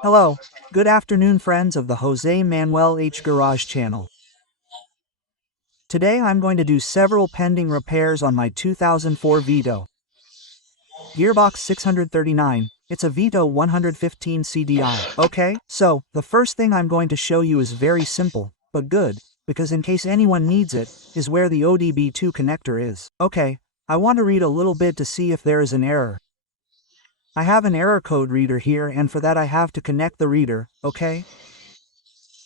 Hello, good afternoon friends of the Jose Manuel H Garage channel. Today I'm going to do several pending repairs on my 2004 Vito. Gearbox 639, it's a Vito 115 CDI, okay? So, the first thing I'm going to show you is very simple, but good, because in case anyone needs it, is where the OBDII connector is. Okay, I want to read a little bit to see if there is an error. I have an error code reader here, and for that I have to connect the reader, okay?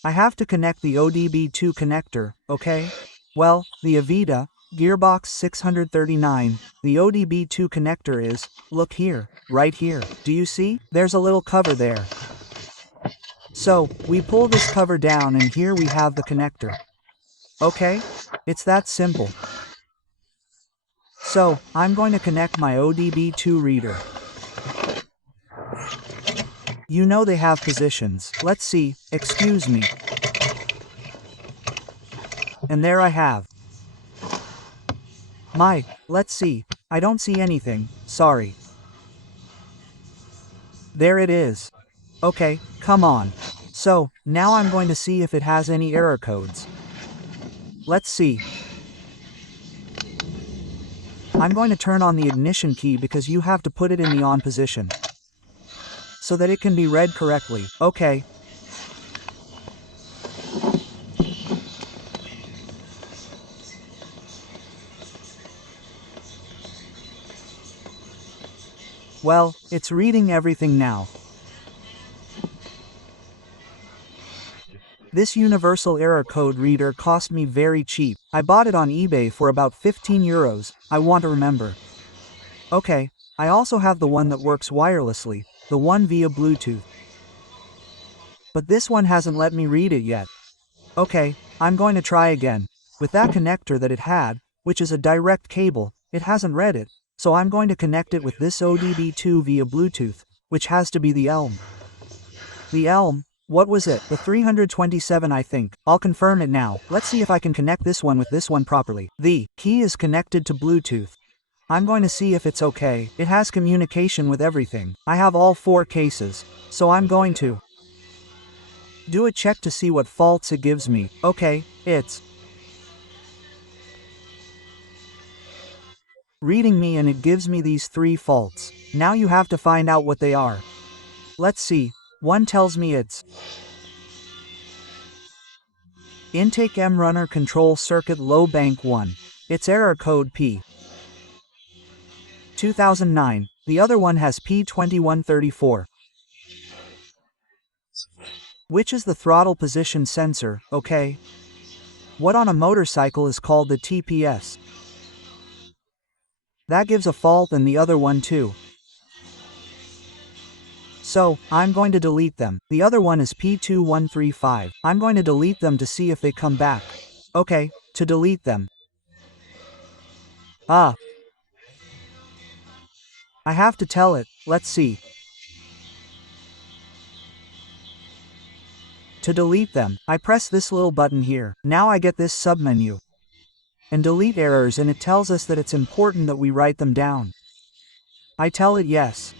I have to connect the OBDII connector, okay? Well, the Avida, Gearbox 639, the OBDII connector is, look here, right here. Do you see? There's a little cover there. So, we pull this cover down and here we have the connector. Okay? It's that simple. So, I'm going to connect my OBDII reader. You know they have positions. Let's see, excuse me. And there I have. Let's see, I don't see anything, sorry. There it is. Okay, come on. So, now I'm going to see if it has any error codes. Let's see. I'm going to turn on the ignition key because you have to put it in the on position, so that it can be read correctly. Okay. Well, it's reading everything now. This universal error code reader cost me very cheap. I bought it on eBay for about 15 euros, I want to remember. Okay, I also have the one that works wirelessly, the one via Bluetooth. But this one hasn't let me read it yet. Okay, I'm going to try again. With that connector that it had, which is a direct cable, it hasn't read it, so I'm going to connect it with this OBDII via Bluetooth, which has to be the ELM. The ELM, what was it? The 327 I think. I'll confirm it now. Let's see if I can connect this one with this one properly. The key is connected to Bluetooth. I'm going to see if it's okay. It has communication with everything. I have all 4 cases, so I'm going to do a check to see what faults it gives me. Okay, it's reading me and it gives me these 3 faults. Now you have to find out what they are. Let's see. One tells me it's intake M runner control circuit low bank 1. It's error code P 2009. The other one has P2134. Which is the throttle position sensor, okay? What on a motorcycle is called the TPS. That gives a fault, and the other one too. So, I'm going to delete them. The other one is P2135. I'm going to delete them to see if they come back. Okay, to delete them. I have to tell it, let's see. To delete them, I press this little button here. Now I get this submenu. And delete errors, and it tells us that it's important that we write them down. I tell it yes.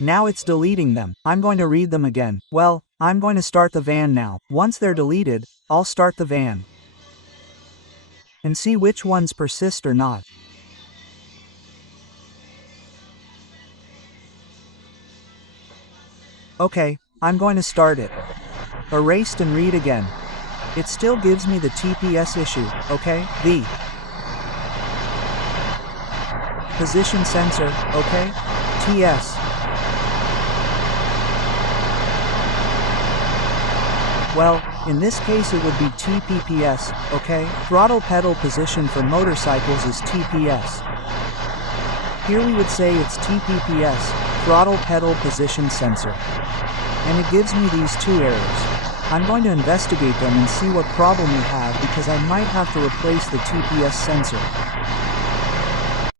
Now it's deleting them. I'm going to read them again. Well, I'm going to start the van now. Once they're deleted, I'll start the van and see which ones persist or not. Okay, I'm going to start it. Erased and read again. It still gives me the TPS issue, okay? The position sensor, okay? TS. Well, in this case it would be TPPS, okay? Throttle pedal position for motorcycles is TPS. Here we would say it's TPPS, throttle pedal position sensor. And it gives me these 2 errors. I'm going to investigate them and see what problem we have, because I might have to replace the TPS sensor.